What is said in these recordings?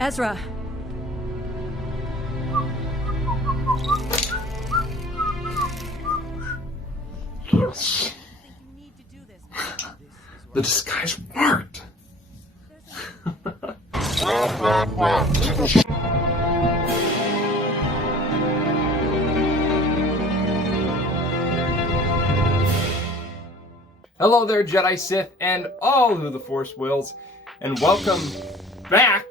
Ezra. The disguise worked. Hello there, Jedi, Sith, and all who the Force wills, and welcome back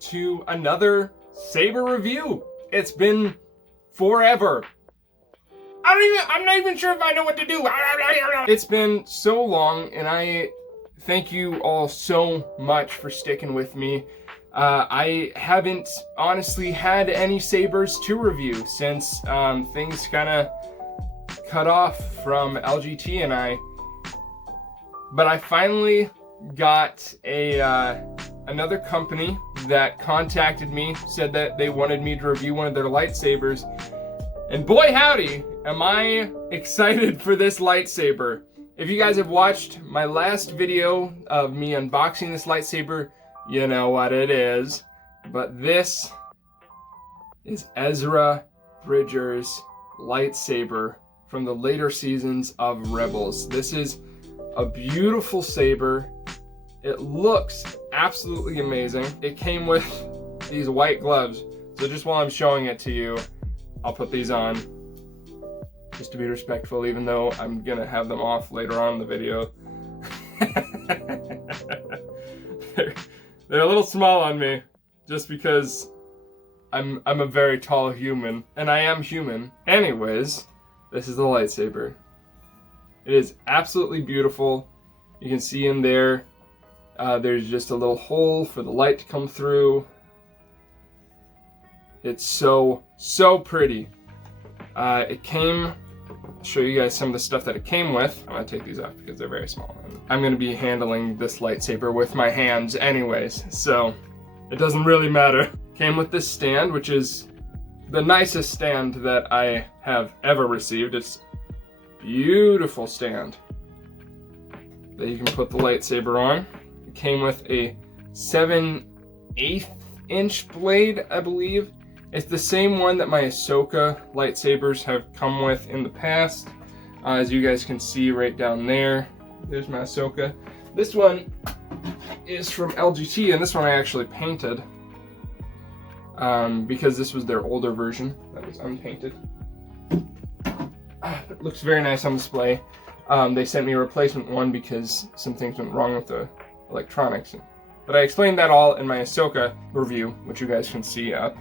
to another Saber review. It's been forever. I'm not even sure if I know what to do. It's been so long, and I thank you all so much for sticking with me. I haven't honestly had any Sabers to review since things kind of cut off from LGT and I. But I finally got another company that contacted me, said that they wanted me to review one of their lightsabers. And boy howdy, am I excited for this lightsaber. If you guys have watched my last video of me unboxing this lightsaber, you know what it is. But this is Ezra Bridger's lightsaber from the later seasons of Rebels. This is a beautiful saber. It looks absolutely amazing. It came with these white gloves. So just while I'm showing it to you, I'll put these on just to be respectful, even though I'm gonna have them off later on in the video. They're a little small on me just because I'm a very tall human, and I am human. Anyways, this is the lightsaber. It is absolutely beautiful. You can see in there, there's just a little hole for the light to come through. It's so pretty. It came, I'll show you guys some of the stuff that it came with. I'm gonna take these off because they're very small. And I'm gonna be handling this lightsaber with my hands anyways, so it doesn't really matter. Came with this stand, which is the nicest stand that I have ever received. It's beautiful stand that you can put the lightsaber on. It came with a 7/8 inch blade, I believe. It's the same one that my Ahsoka lightsabers have come with in the past. As you guys can see right down there, there's my Ahsoka. This one is from LGT, and this one I actually painted because this was their older version that was unpainted. It looks very nice on display. They sent me a replacement one because some things went wrong with the electronics. But I explained that all in my Ahsoka review, which you guys can see up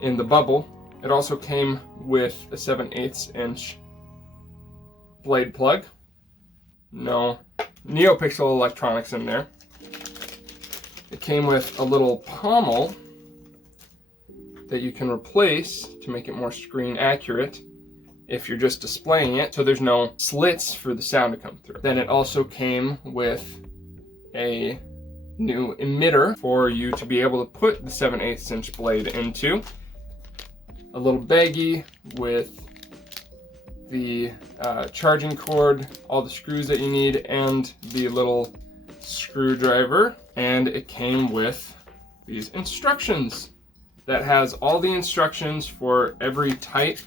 in the bubble. It also came with a 7/8 inch blade plug. No NeoPixel electronics in there. It came with a little pommel that you can replace to make it more screen accurate if you're just displaying it, so there's no slits for the sound to come through. Then it also came with a new emitter for you to be able to put the 7/8 inch blade into. A little baggie with the charging cord, all the screws that you need, and the little screwdriver. And it came with these instructions that has all the instructions for every type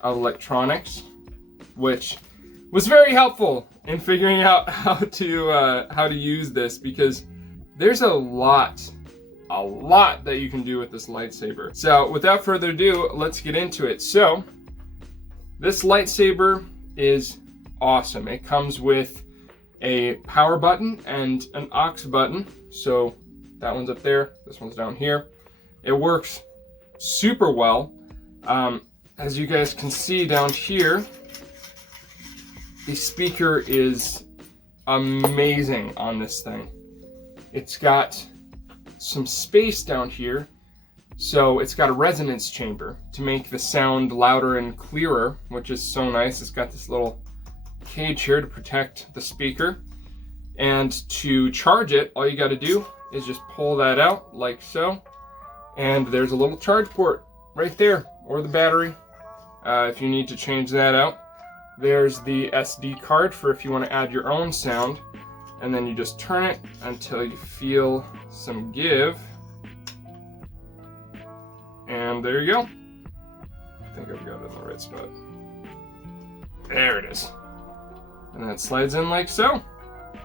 of electronics, which was very helpful in figuring out how to use this, because there's a lot that you can do with this lightsaber. So without further ado, let's get into it. So this lightsaber is awesome. It comes with a power button and an aux button. So that one's up there, this one's down here. It works super well. As you guys can see down here, the speaker is amazing on this thing. It's got some space down here, so it's got a resonance chamber to make the sound louder and clearer, which is so nice. It's got this little cage here to protect the speaker. And to charge it, all you got to do is just pull that out like so. And there's a little charge port right there, or the battery. If you need to change that out. There's the SD card for if you want to add your own sound. And then you just turn it until you feel some give. And there you go. I think I've got it in the right spot. There it is. And that slides in like so.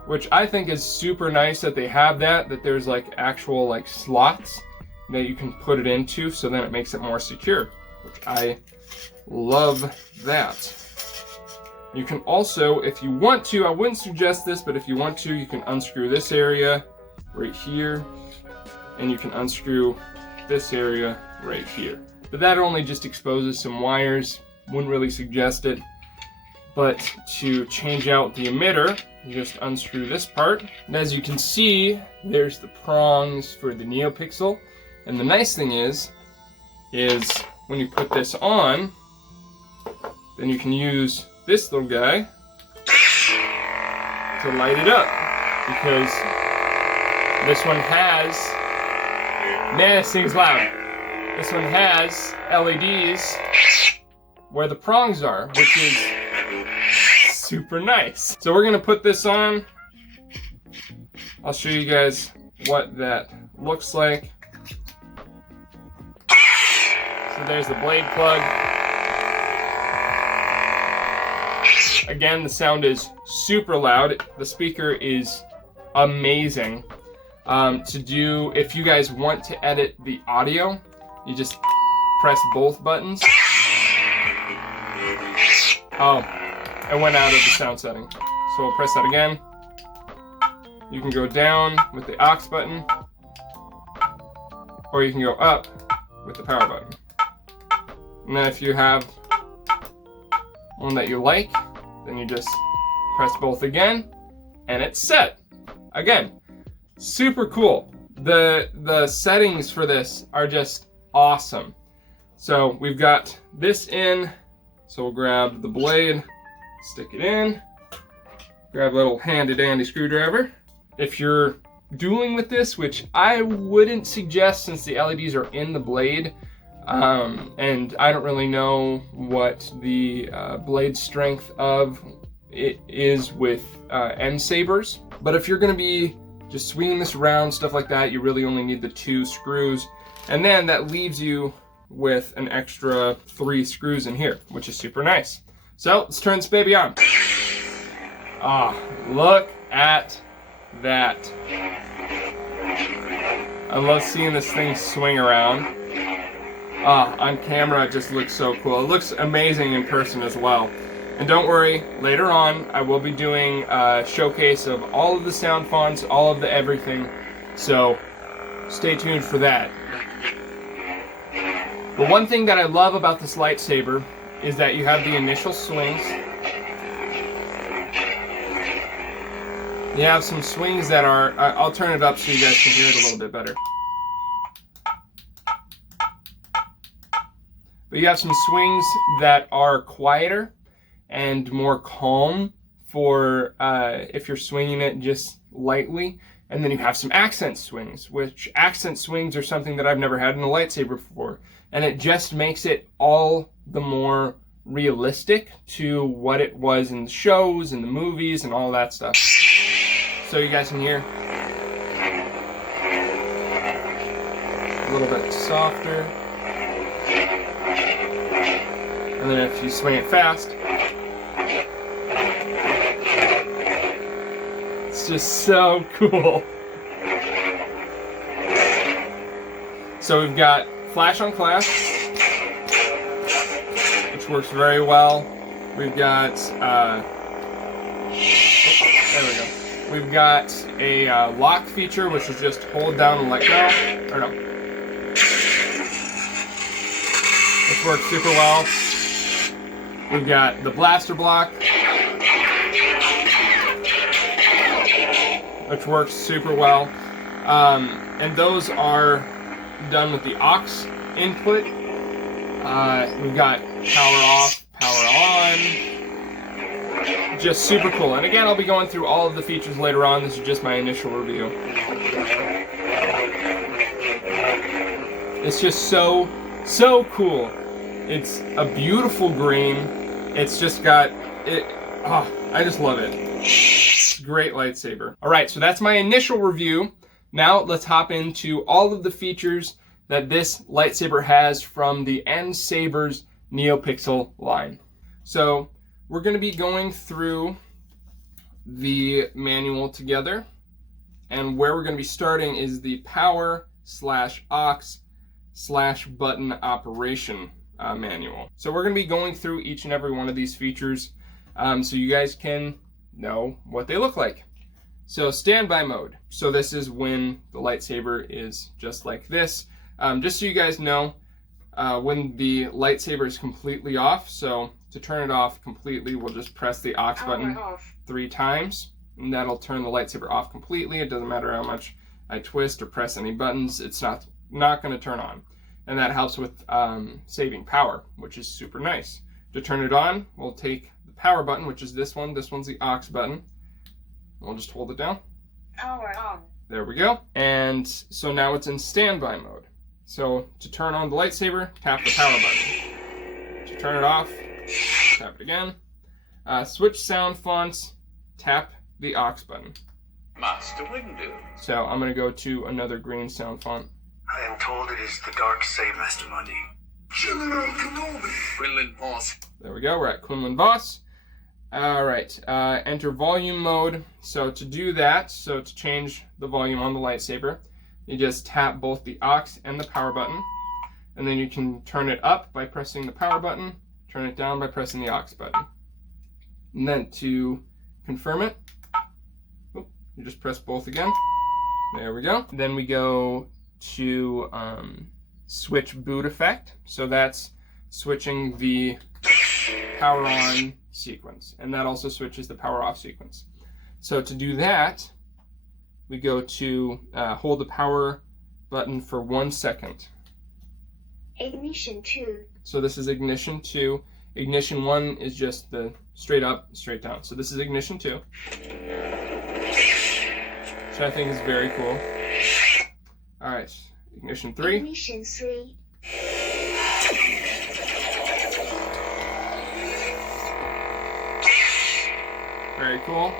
Which I think is super nice that they have that there's like actual like slots that you can put it into, so then it makes it more secure, which I love that. You can also, if you want to, I wouldn't suggest this, but if you want to, you can unscrew this area right here, and you can unscrew this area right here. But that only just exposes some wires, wouldn't really suggest it. But to change out the emitter, you just unscrew this part. And as you can see, there's the prongs for the NeoPixel. And the nice thing is when you put this on, then you can use this little guy to light it up. Because this one has, man, this thing's loud. This one has LEDs where the prongs are, which is super nice. So we're gonna put this on. I'll show you guys what that looks like. So there's the blade plug. Again, the sound is super loud. The speaker is amazing. If you guys want to edit the audio, you just press both buttons. Oh, it went out of the sound setting. So we'll press that again. You can go down with the aux button, or you can go up with the power button. And then if you have one that you like, then you just press both again, and it's set. Again, super cool. The settings for this are just awesome. So we've got this in, so we'll grab the blade, stick it in, grab a little handy dandy screwdriver. If you're dueling with this, which I wouldn't suggest since the LEDs are in the blade, and I don't really know what the blade strength of it is with NSabers, but if you're going to be just swinging this around, stuff like that, you really only need the 2 screws, and then that leaves you with an extra 3 screws in here, which is super nice. So let's turn this baby on. Ah, look at that. I love seeing this thing swing around. On camera it just looks so cool. It looks amazing in person as well. And don't worry, later on I will be doing a showcase of all of the sound fonts, all of the everything. So stay tuned for that. But one thing that I love about this lightsaber is that you have the initial swings. You have some swings that are, I'll turn it up so you guys can hear it a little bit better. But you have some swings that are quieter and more calm for if you're swinging it just lightly. And then you have some accent swings, which accent swings are something that I've never had in a lightsaber before. And it just makes it all the more realistic to what it was in the shows and the movies and all that stuff. So you guys can hear a little bit softer. And then if you swing it fast, it's just so cool. So we've got flash on clash, which works very well. We've got, there we go. We've got a lock feature, which is just hold down and let go, or no. Which works super well. We've got the blaster block, which works super well. And those are done with the aux input. We've got power off, power on. Just super cool. And again, I'll be going through all of the features later on. This is just my initial review. It's just so cool. It's a beautiful green. It's just got it. Oh, I just love it. Great lightsaber. All right, so that's my initial review. Now let's hop into all of the features that this lightsaber has from the NSabers NeoPixel line. So we're going to be going through the manual together, and where we're going to be starting is the power/aux/button operation manual. So we're going to be going through each and every one of these features so you guys can know what they look like. So standby mode. So this is when the lightsaber is just like this. Just so you guys know, when the lightsaber is completely off, so to turn it off completely, we'll just press the aux button 3 times, and that'll turn the lightsaber off completely. It doesn't matter how much I twist or press any buttons, it's not going to turn on. And that helps with saving power, which is super nice. To turn it on, we'll take the power button, which is this one. This one's the aux button. We'll just hold it down. Power on. There we go. And so now it's in standby mode. So to turn on the lightsaber, tap the power button. To turn it off, tap it again. Switch sound fonts, tap the aux button. Master Windu. So I'm going to go to another green sound font. I am told it is the dark side, Master Mundi. General Kenobi. Quinlan Voss. There we go. We're at Quinlan Voss. All right. Enter volume mode. So to do that, so to change the volume on the lightsaber, you just tap both the aux and the power button, and then you can turn it up by pressing the power button, turn it down by pressing the aux button. And then to confirm it, you just press both again. There we go. Then we go to switch boot effect. So that's switching the power on sequence, and that also switches the power off sequence. So to do that, we go to hold the power button for 1 second. Ignition 2. So this is ignition 2. Ignition 1 is just the straight up, straight down. So this is ignition 2. Which I think is very cool. Alright, ignition 3. Ignition 3. Very cool.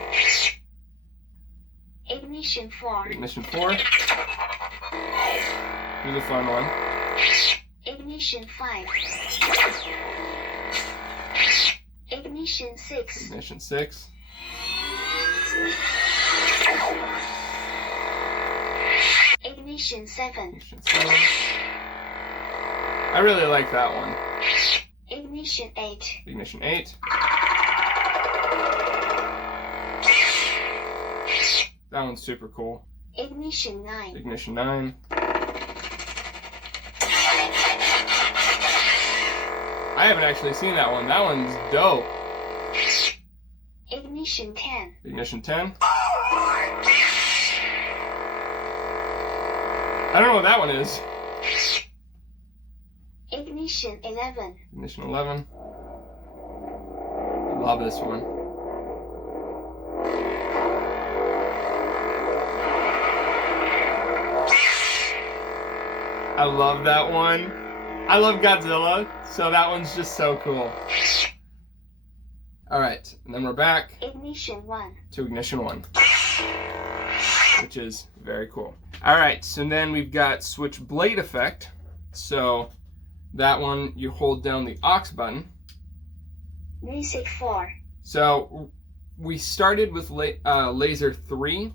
Ignition 4. Ignition 4. Here's a fun one. Ignition 5. Ignition 6. Ignition 6. Ignition 7. Ignition 7. I really like that one. Ignition 8. Ignition 8. That one's super cool. Ignition 9. Ignition 9. I haven't actually seen that one. That one's dope. Ignition 10. Ignition 10. I don't know what that one is. Ignition 11. Ignition 11. Love this one. I love that one. I love Godzilla, so that one's just so cool. Alright, and then we're back Ignition 1. to Ignition 1, which is very cool. Alright, so then we've got Switch Blade Effect. So that one, you hold down the aux button. Music 4. So we started with laser 3,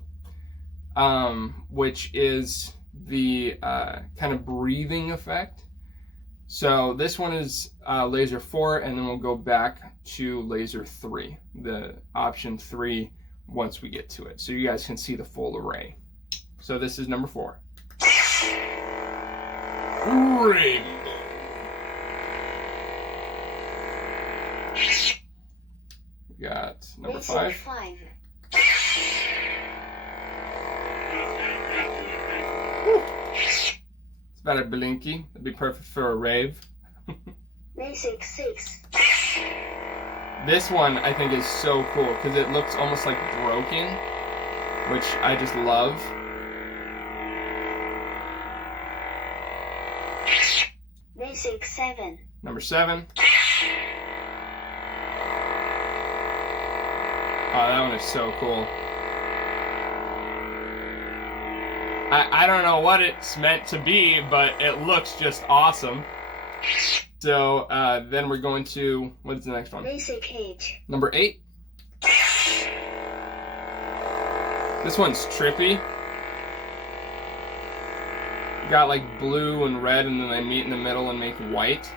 which is the kind of breathing effect. So this one is laser 4, and then we'll go back to laser 3, the option 3, once we get to it. So you guys can see the full array. So this is number 4. Rainbow. We got number Music 5. 5. It's about a blinky. It'd be perfect for a rave. Music 6. This one I think is so cool because it looks almost like broken, which I just love. Music 7. Number 7. Oh, that one is so cool. I don't know what it's meant to be, but it looks just awesome. So then we're going to, what's the next one? Basic 8. Number 8. This one's trippy. Got like blue and red, and then they meet in the middle and make white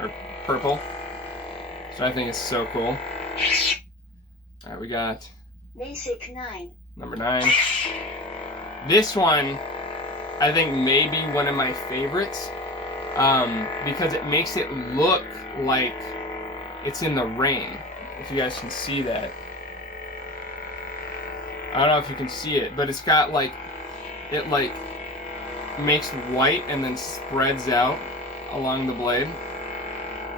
or purple. So I think it's so cool. All right, we got Basic 9. number 9. This one, I think maybe one of my favorites, because it makes it look like it's in the rain. If you guys can see that. I don't know if you can see it, but it's got like, it like makes white and then spreads out along the blade.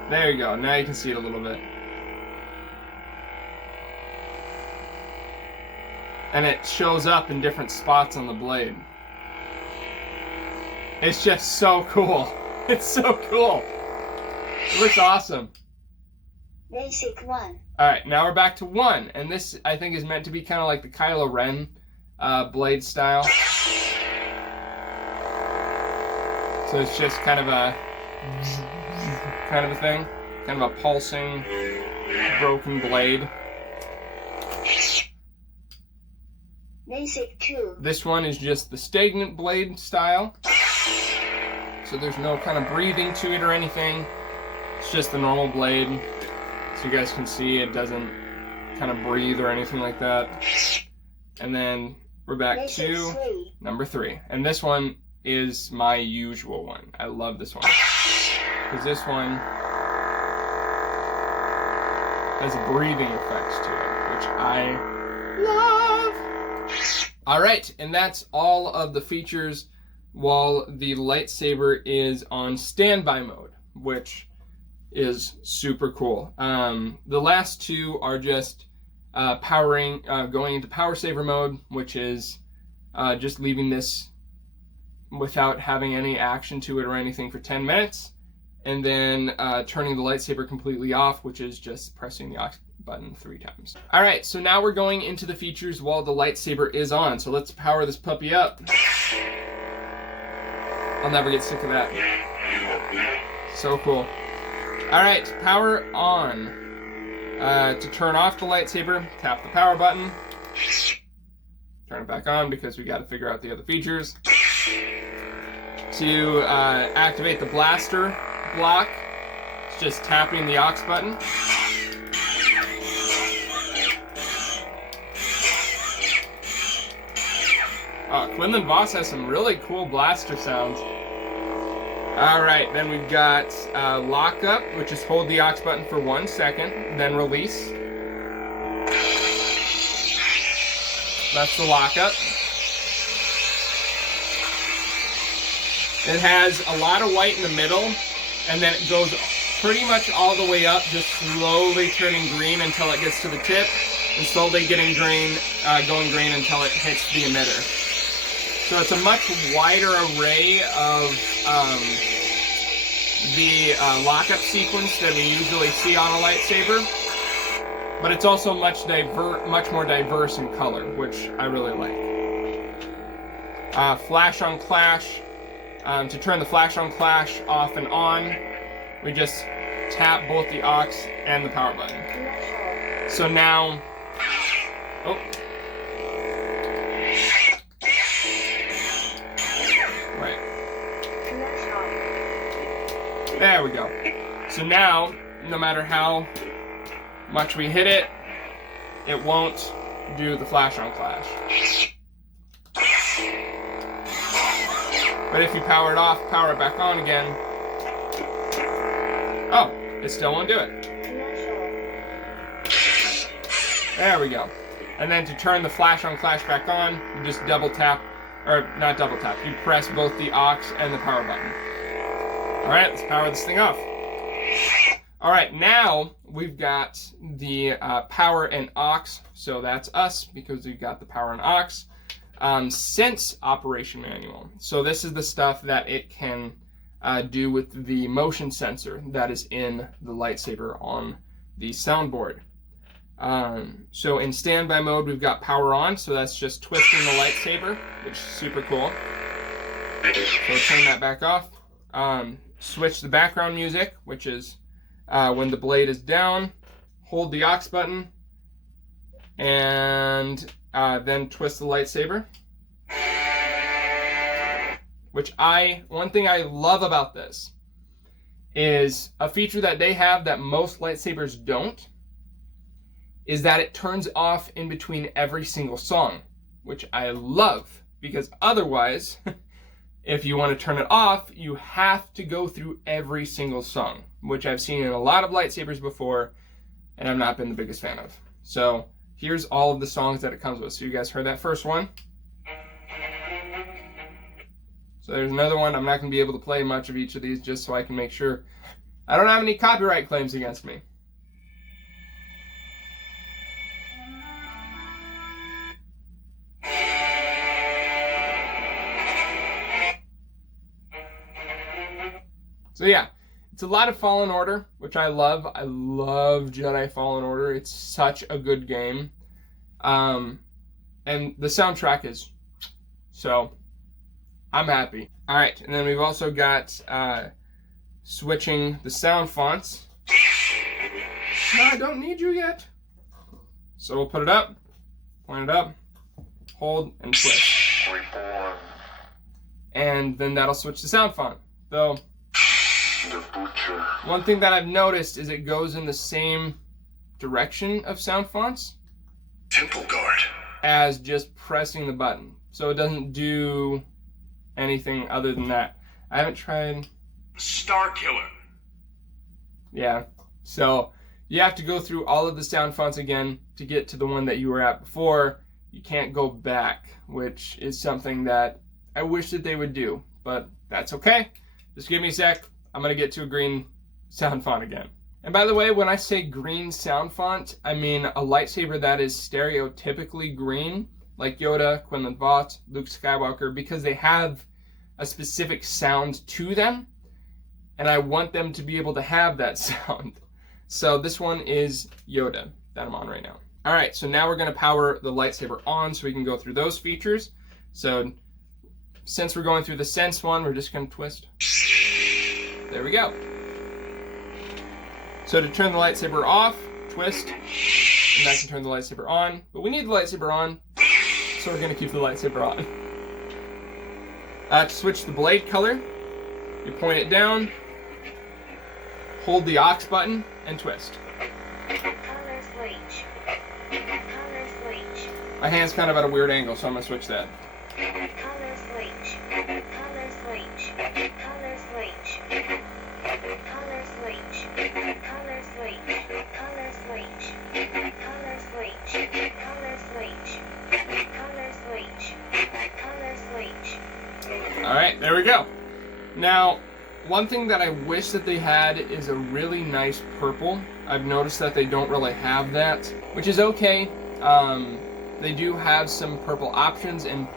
There you go. Now you can see it a little bit. And it shows up in different spots on the blade. It's just so cool. It's so cool. It looks awesome. Basic 1. Alright, now we're back to 1. And this, I think, is meant to be kind of like the Kylo Ren blade style. So it's just kind of a thing. Kind of a pulsing, broken blade. Basic 2. This one is just the stagnant blade style. So there's no kind of breathing to it or anything. It's just the normal blade. So you guys can see it doesn't kind of breathe or anything like that. And then we're back Basic to 3. number 3. And this one is my usual one. I love this one. Because this one has breathing effects to it, which I love. Alright, and that's all of the features while the lightsaber is on standby mode, which is super cool. The last 2 are just going into power saver mode, which is just leaving this without having any action to it or anything for 10 minutes, and then turning the lightsaber completely off, which is just pressing the aux button 3 times. Alright, so now we're going into the features while the lightsaber is on, so let's power this puppy up. I'll never get sick of that. So cool. Alright, power on. To turn off the lightsaber, tap the power button. Turn it back on because we got to figure out the other features. To activate the blaster block, it's just tapping the aux button. Oh, Quinlan Voss has some really cool blaster sounds. Alright, then we've got lockup, which is hold the aux button for 1 second, then release. That's the lockup. It has a lot of white in the middle, and then it goes pretty much all the way up, just slowly turning green until it gets to the tip, and slowly getting green, going green until it hits the emitter. So it's a much wider array of the lockup sequence than we usually see on a lightsaber, but it's also much more diverse in color, which I really like. Flash on clash. To turn the flash on clash off and on, we just tap both the aux and the power button. So now, oh. Right. There we go. So now, no matter how much we hit it, it won't do the flash on clash. But if you power it off, power it back on again, oh, it still won't do it. There we go. And then to turn the flash on clash back on, you just double tap, or not double tap, you press both the aux and the power button. Alright, let's power this thing off. Alright, now we've got the power and aux, so that's us because we've got the power and aux. Sense operation manual. So this is the stuff that it can do with the motion sensor that is in the lightsaber on the soundboard. So in standby mode, we've got power on, so that's just twisting the lightsaber, which is super cool. So turn that back off. Switch the background music, which is when the blade is down, hold the aux button, and then twist the lightsaber. One thing I love about this is a feature that they have that most lightsabers don't, is that it turns off in between every single song, which I love, because otherwise, if you want to turn it off, you have to go through every single song, which I've seen in a lot of lightsabers before, and I've not been the biggest fan of. So here's all of the songs that it comes with. So you guys heard that first one. So there's another one. I'm not going to be able to play much of each of these just so I can make sure I don't have any copyright claims against me. So yeah, it's a lot of Fallen Order, which I love. I love Jedi Fallen Order. It's such a good game. And the soundtrack is, so I'm happy. All right, and then we've also got switching the sound fonts. No, I don't need you yet. So we'll put it up, point it up, hold, and twist. And then that'll switch the sound font. Though, one thing that I've noticed is it goes in the same direction of sound fonts Temple Guard as just pressing the button. So it doesn't do anything other than that. I haven't tried. Star Killer. Yeah. So you have to go through all of the sound fonts again to get to the one that you were at before. You can't go back, which is something that I wish that they would do, but that's okay. Just give me a sec. I'm going to get to a green sound font again. And by the way, when I say green sound font, I mean a lightsaber that is stereotypically green, like Yoda, Quinlan Vought, Luke Skywalker, because they have a specific sound to them, and I want them to be able to have that sound. So this one is Yoda that I'm on right now. All right, so now we're going to power the lightsaber on so we can go through those features. So since we're going through the sense one, we're just going to twist. There we go. So to turn the lightsaber off, twist, and that can turn the lightsaber on. But we need the lightsaber on, so we're going to keep the lightsaber on. To switch the blade color, you point it down, hold the aux button, and twist. Color switch. Color switch. My hand's kind of at a weird angle, so I'm going to switch that. Color switch. Color switch. Color switch. Color switch. Color switch. Color switch. Color switch. Color switch. Color switch. Color switch. Alright, there we go. Now, one thing that I wish that they had is a really nice purple. I've noticed that they don't really have that, which is okay. They do have some purple options, and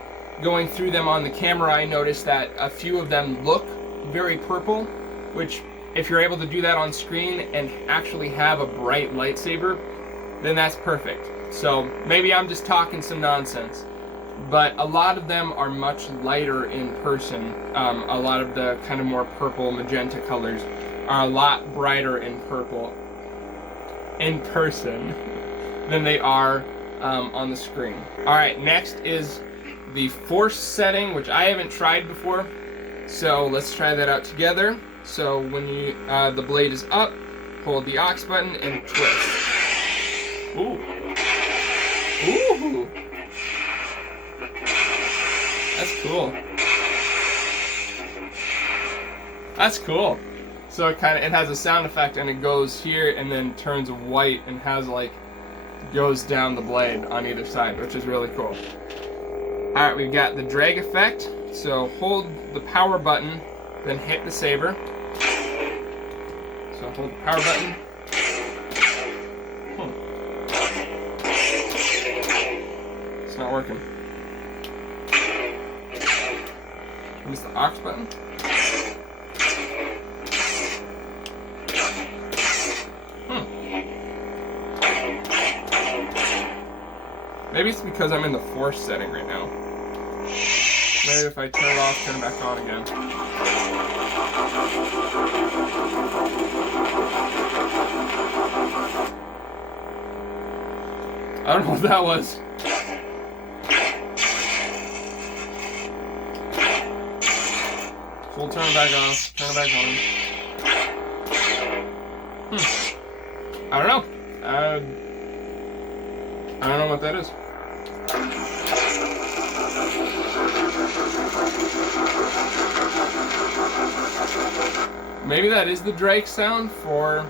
going through them on the camera, I noticed that a few of them look very purple, which if you're able to do that on screen and actually have a bright lightsaber, then that's perfect. So maybe I'm just talking some nonsense, but a lot of them are much lighter in person. A lot of the kind of more purple magenta colors are a lot brighter in purple in person than they are on the screen. Alright, next is the force setting, which I haven't tried before, so let's try that out together. So when you the blade is up, hold the aux button and twist. Ooh. Ooh. That's cool. That's cool. So it has a sound effect, and it goes here and then turns white and has like goes down the blade on either side, which is really cool. Alright, we've got the drag effect. So hold the power button, then hit the saber. So hold the power button. It's not working. Miss the aux button. Maybe it's because I'm in the force setting right now. Maybe if I turn it off, turn it back on again. I don't know what that was. So we'll turn it back off, turn it back on. I don't know. I don't know what that is. Maybe that is the Drake sound for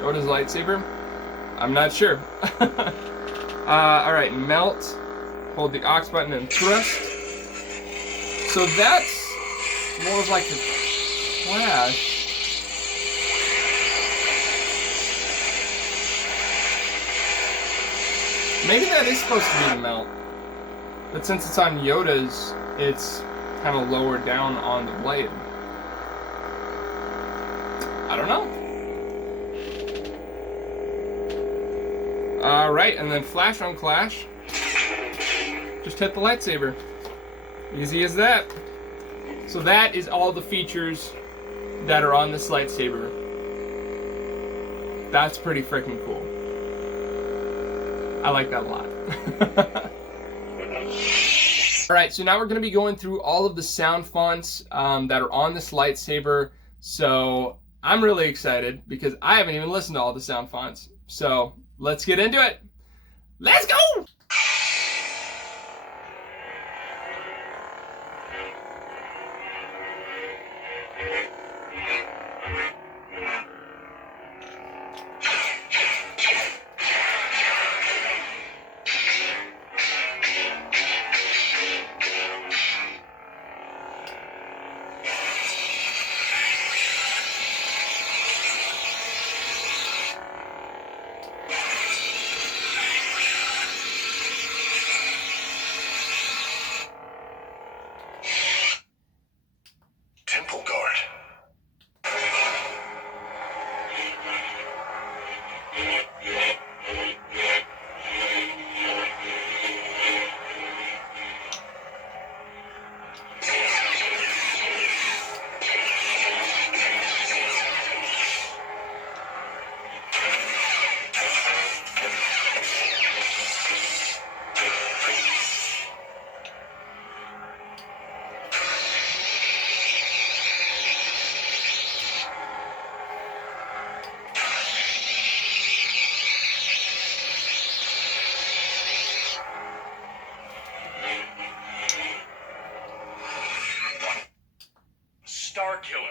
Yoda's lightsaber. I'm not sure. Alright, melt. Hold the aux button and thrust. So that's more of like a flash. Maybe that is supposed to be the melt. But since it's on Yoda's, it's kind of lower down on the blade. I don't know. Alright, and then flash on clash. Just hit the lightsaber. Easy as that. So that is all the features that are on this lightsaber. That's pretty freaking cool. I like that a lot. Alright, so now we're going to be going through all of the sound fonts that are on this lightsaber. So I'm really excited because I haven't even listened to all the sound fonts. So let's get into it. Let's go! Star Killer.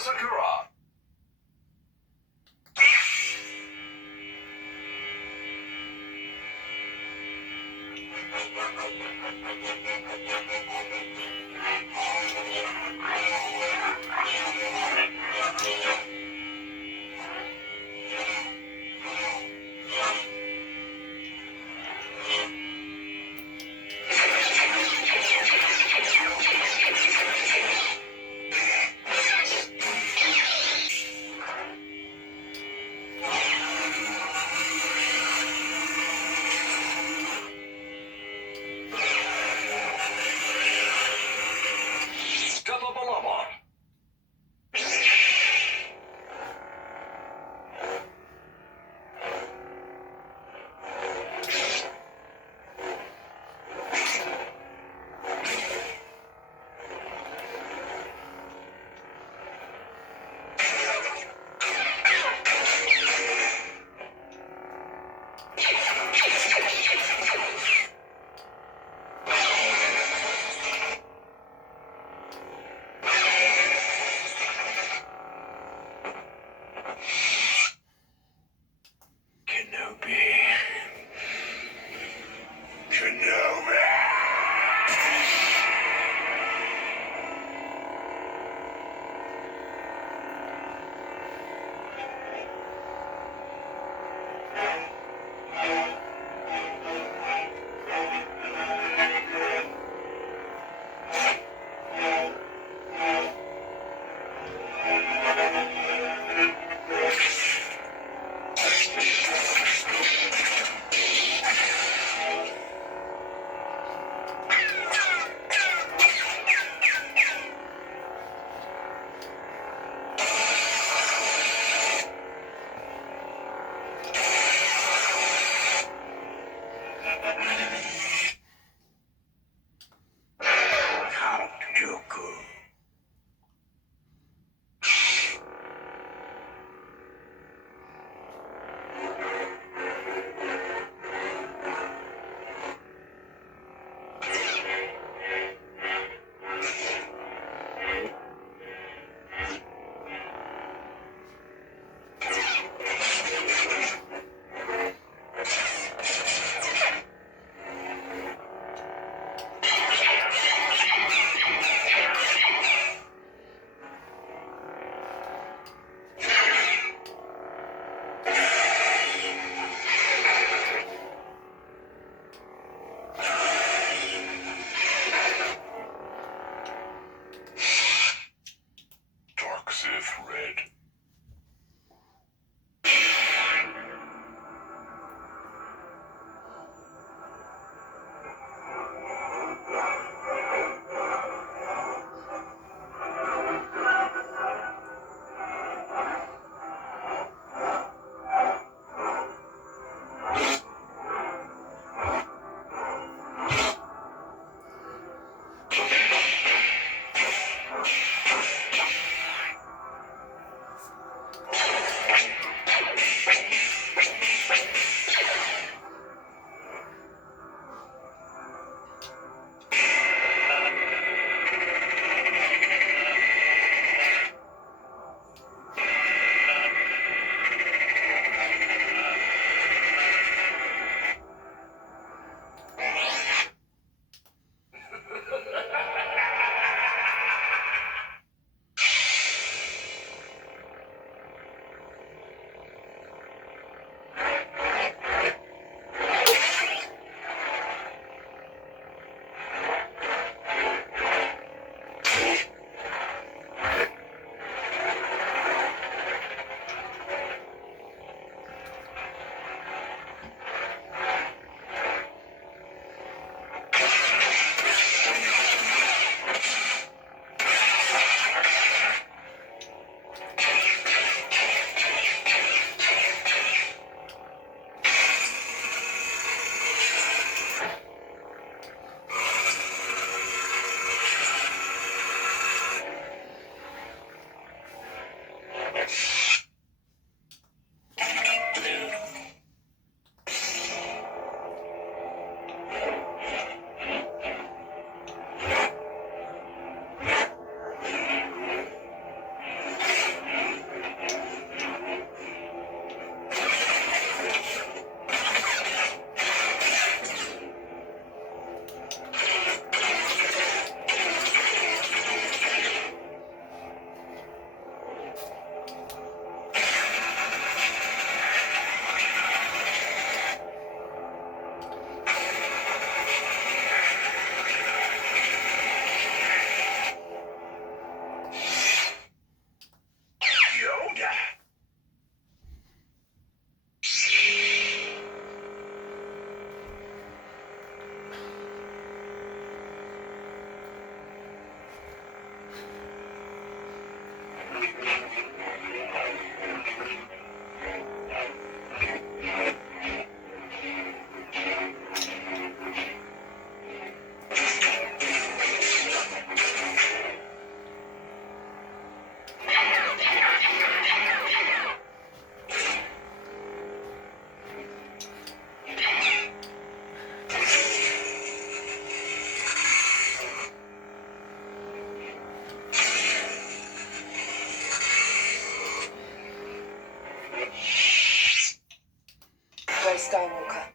Sakura. Skywalker.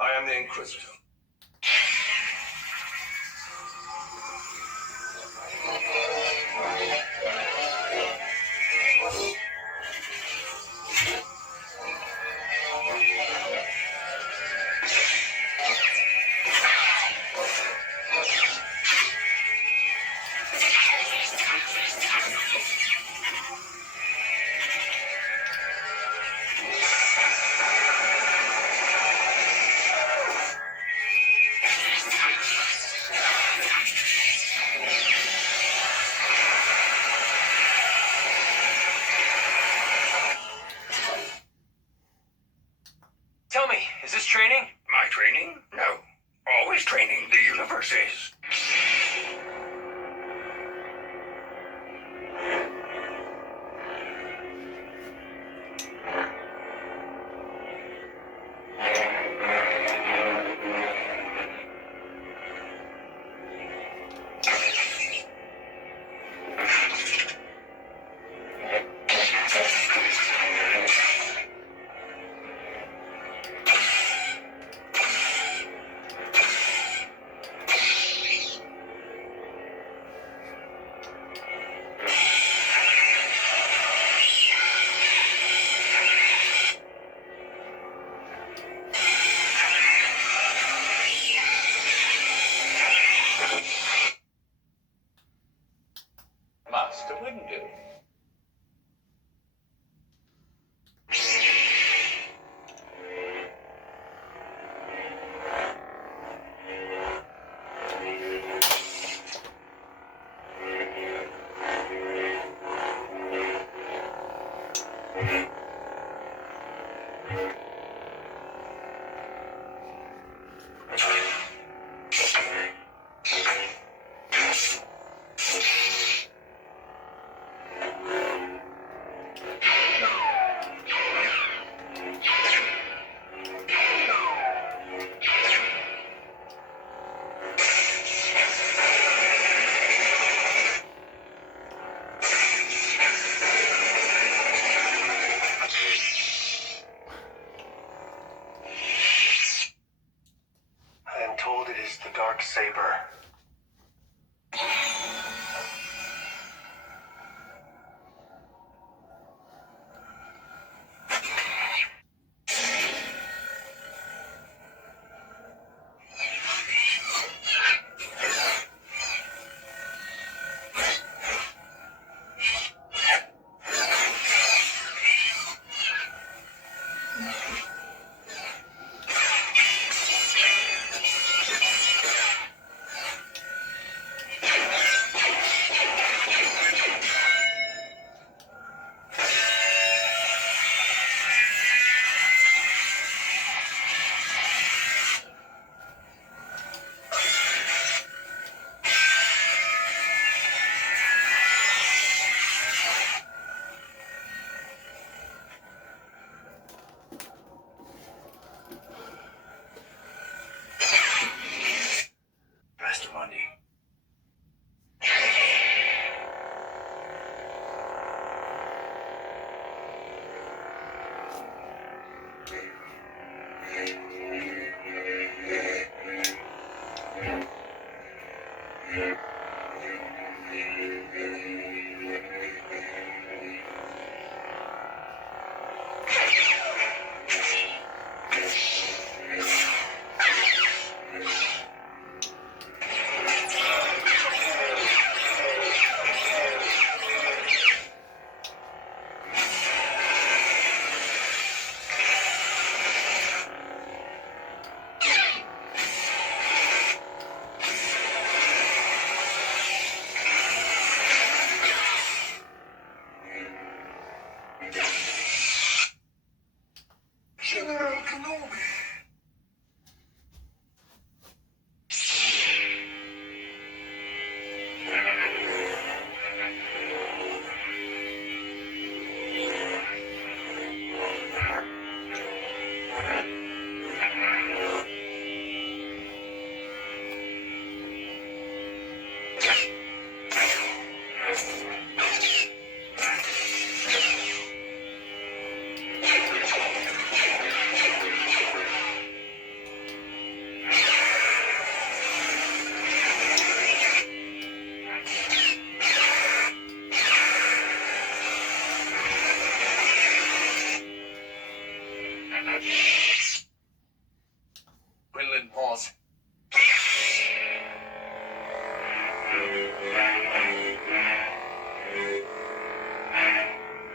I am the Inquisitor. Tell me, is this training? My training? No. Always training. The universe is. Master Windu.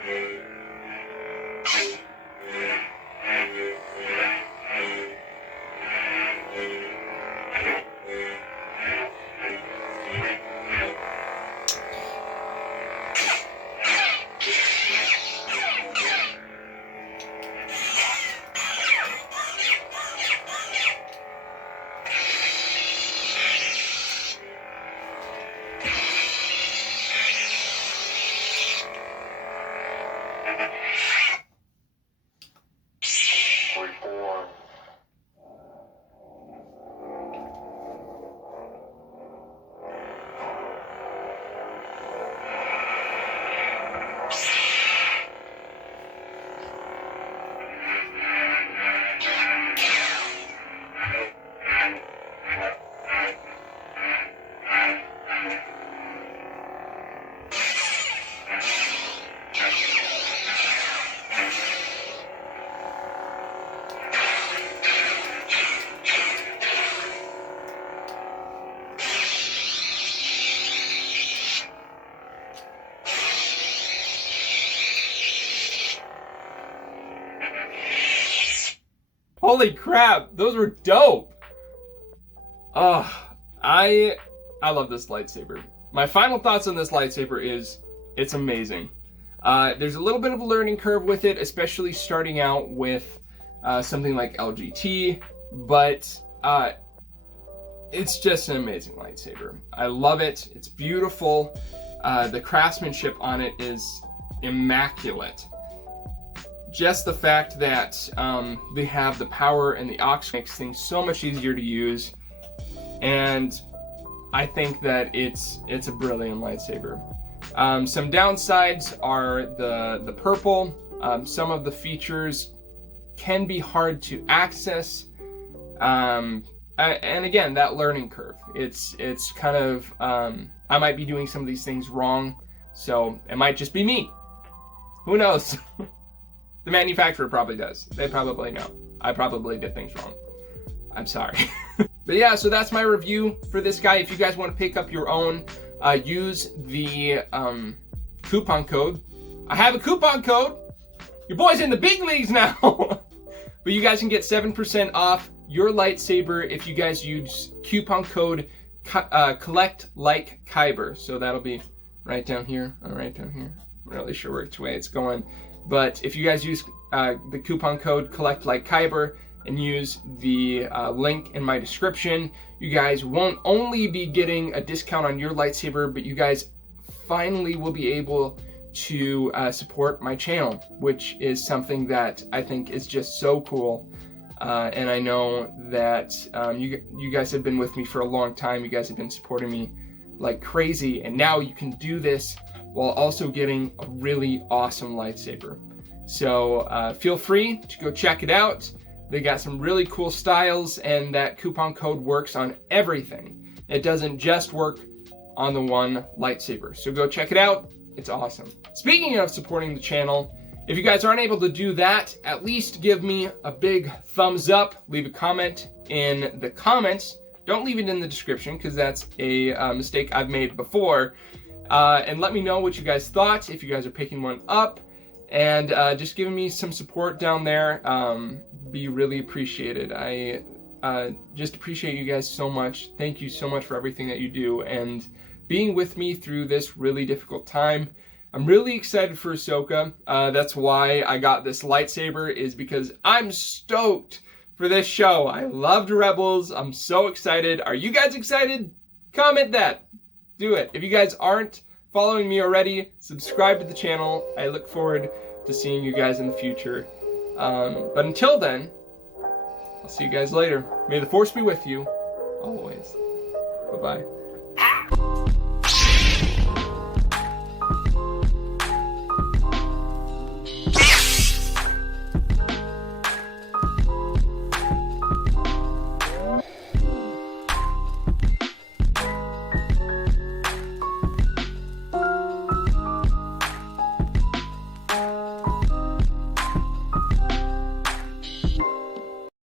Reform. Holy crap, those were dope. I love this lightsaber. My final thoughts on this lightsaber is it's amazing. There's a little bit of a learning curve with it, especially starting out with something like LGT, but it's just an amazing lightsaber. I love it. It's beautiful. The craftsmanship on it is immaculate. Just the fact that they have the power and the aux makes things so much easier to use, and I think that it's a brilliant lightsaber. Some downsides are the purple. Some of the features can be hard to access, and again, that learning curve. It's kind of I might be doing some of these things wrong, so it might just be me. Who knows? The manufacturer probably does. They probably know. I probably did things wrong. I'm sorry. But yeah, so that's my review for this guy. If you guys want to pick up your own, use the coupon code. I have a coupon code. Your boy's in the big leagues now. But you guys can get 7% off your lightsaber if you guys use coupon code collect like Kyber. So that'll be right down here. Right down here. I'm not really sure which way it's going. But if you guys use the coupon code collect like Kyber and use the link in my description, you guys won't only be getting a discount on your lightsaber, but you guys finally will be able to support my channel, which is something that I think is just so cool. And I know that you guys have been with me for a long time. You guys have been supporting me like crazy, and now you can do this while also getting a really awesome lightsaber. So feel free to go check it out. They got some really cool styles, and that coupon code works on everything. It doesn't just work on the one lightsaber. So go check it out. It's awesome. Speaking of supporting the channel, if you guys aren't able to do that, at least give me a big thumbs up. Leave a comment in the comments. Don't leave it in the description, because that's a mistake I've made before. And let me know what you guys thought, if you guys are picking one up, and just giving me some support down there. Be really appreciated. I just appreciate you guys so much. Thank you so much for everything that you do and being with me through this really difficult time. I'm really excited for Ahsoka. That's why I got this lightsaber, is because I'm stoked for this show. I loved Rebels. I'm so excited. Are you guys excited? Comment that. Do it. If you guys aren't following me already, subscribe to the channel. I look forward to seeing you guys in the future. But until then, I'll see you guys later. May the Force be with you always. Bye-bye.